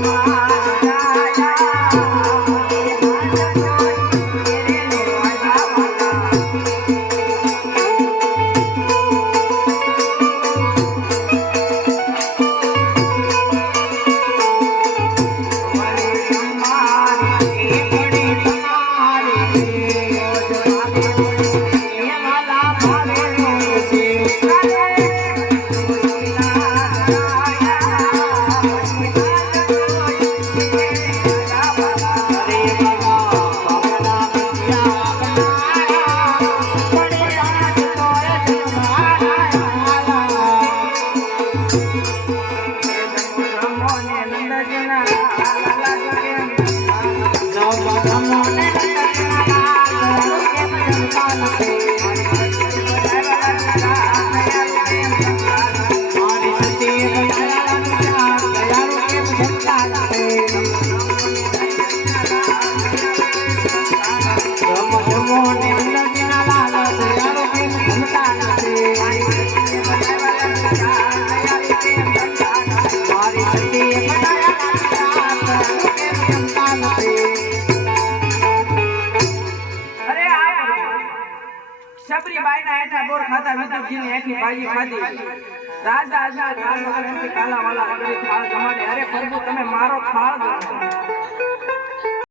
Mama. અરે આ શબરી બાઈના હેઠા બોર ખાતા હેઠી ભાજી ખાધી રાજા પ્રભુ તમે મારો ખાળ